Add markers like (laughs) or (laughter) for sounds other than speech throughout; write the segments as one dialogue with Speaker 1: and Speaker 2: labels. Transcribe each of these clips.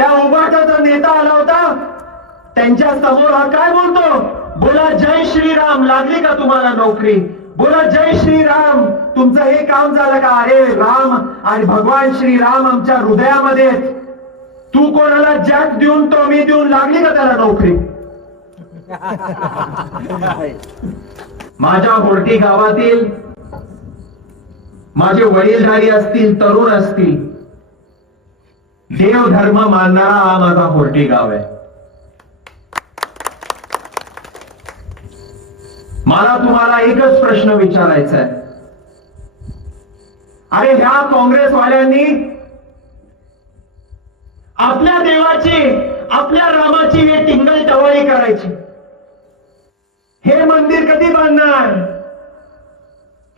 Speaker 1: त्या उंबाटाचा नेता आला होता त्यांच्या समोर हा काय बोलतो बोला जय श्रीराम लागली का तुम्हाला नोकरी बोला जय श्रीराम तुमचं हे काम झालं का अरे राम आणि भगवान श्रीराम आमच्या हृदयामध्ये तू कोणाला जॅक देऊन तो मी देऊन लागली का त्याला नोकरी (laughs) माझ्या होर्टी गावातील माझे वडीलधारी असतील तरुण असतील देव धर्म मानणारा हा माझा फोर्टी गाव आहे मला तुम्हाला एकच प्रश्न विचारायचा आहे अरे ह्या काँग्रेसवाल्यांनी आपल्या देवाची आपल्या रामाची हे टिंगल टवाळी करायची हे मंदिर कधी बांधणार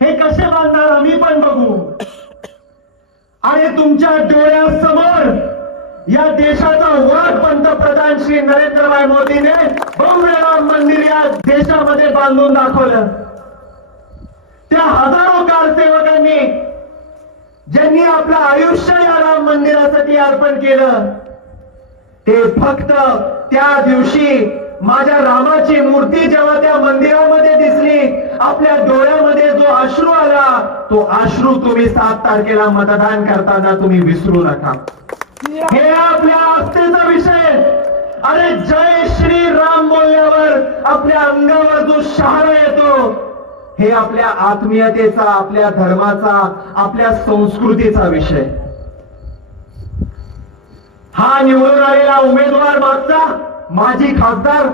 Speaker 1: हे कसे बांधणार आम्ही पण बघू तुमच्या डोळ्यासमोर या देशाचा वर पंतप्रधान श्री नरेंद्र भाई मोदीने भव्य राम मंदिर या देशामध्ये बांधून दाखवलं त्या हजारो कारसेवकांनी ज्यांनी आपलं आयुष्य या राम मंदिरासाठी अर्पण केलं ते फक्त त्या दिवशी माझ्या रामाची मूर्ती जेव्हा त्या मंदिरामध्ये दिसली आपल्या डोळ्या जो अश्रू आला तो अश्रू तुम्ही सात तारखेला मतदान करताना तुम्ही विसरू नका हे आपल्या आस्थेचा विषय अरे जय श्री राम बोलल्यावर आपल्या अंगावर जो शहारा येतो हे आपल्या आत्मीयतेचा आपल्या धर्माचा आपल्या संस्कृतीचा विषय हा निवडून आलेला उमेदवार मागचा माझी खासदार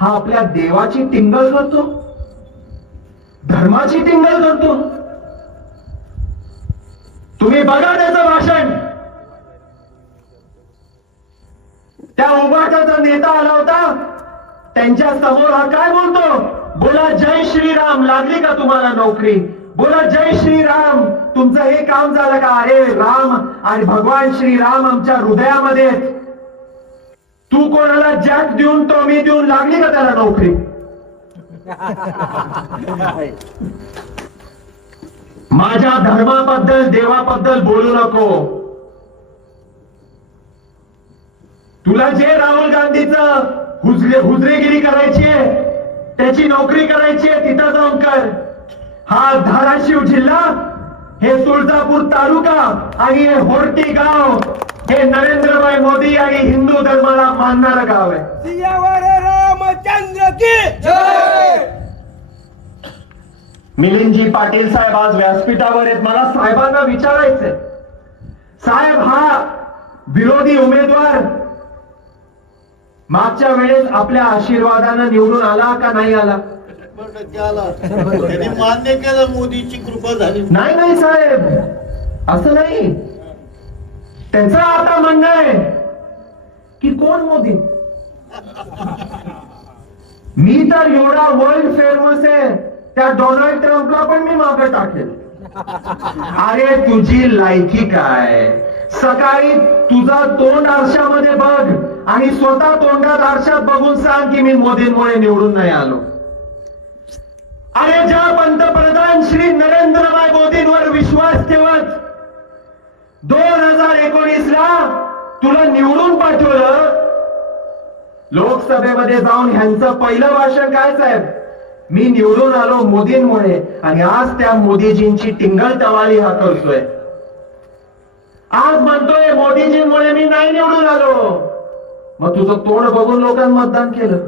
Speaker 1: हा आपल्या देवाची टिंगल करतो धर्माची टिंगल करतो तुम्ही बघा त्याचं भाषण त्या उभाटाचा नेता आला होता त्यांच्या समोर हा काय बोलतो बोला जय श्रीराम लागली का तुम्हाला नोकरी बोला जय श्रीराम तुमचं हे काम झालं का अरे राम आणि भगवान श्रीराम आमच्या हृदयामध्ये तू कोणाला जॅक देऊन तो मी देऊन लागली का त्याला नोकरी माझ्या धर्माबद्दल देवाबद्दल बोलू नको तुला जे राहुल गांधीच हुजरे हुजरेगिरी करायची आहे त्याची नोकरी करायची आहे तिथं जाऊन कर हा धाराशिव जिल्हा हे तुळजापूर तालुका आणि हे होर्टी गाव हे नरेंद्रभाई मोदी आणि हिंदू धर्माला मानणारं गाव आहे मिलिंदजी पाटील साहेब आज व्यासपीठावर आहेत मला साहेबांना विचारायचंय साहेब हा विरोधी उमेदवार मागच्या वेळेस आपल्या आशीर्वादाने निवडून आला का नाही आला मान्य केलं मोदीची कृपा झाली नाही नाही साहेब असं नाही त्याच आता म्हणणं आहे की कोण मोदी मी तर एवढा वर्ल्ड फेमस आहे त्या डोनाल्ड ट्रम्पला पण मी मागे टाकेल अरे तुझी लायकी काय सकाळी तुझा तोंड आरशामध्ये बघ आणि स्वतः तोंडात आरशात बघून सांग की मी मोदींमुळे निवडून नाही आलो अरे ज्या पंतप्रधान श्री नरेंद्रभाई मोदींवर विश्वास ठेवत दोन हजार एकोणीस ला तुला निवडून पाठवलं लोकसभेमध्ये जाऊन ह्यांचं पहिलं भाषण काय साहेब मी निवडून आलो मोदींमुळे आणि आज त्या मोदीजींची टिंगल टवाली हा करतोय आज म्हणतोय मोदीजींमुळे मी नाही निवडून आलो मग तुझं तोंड बघून लोकांनी मतदान केलं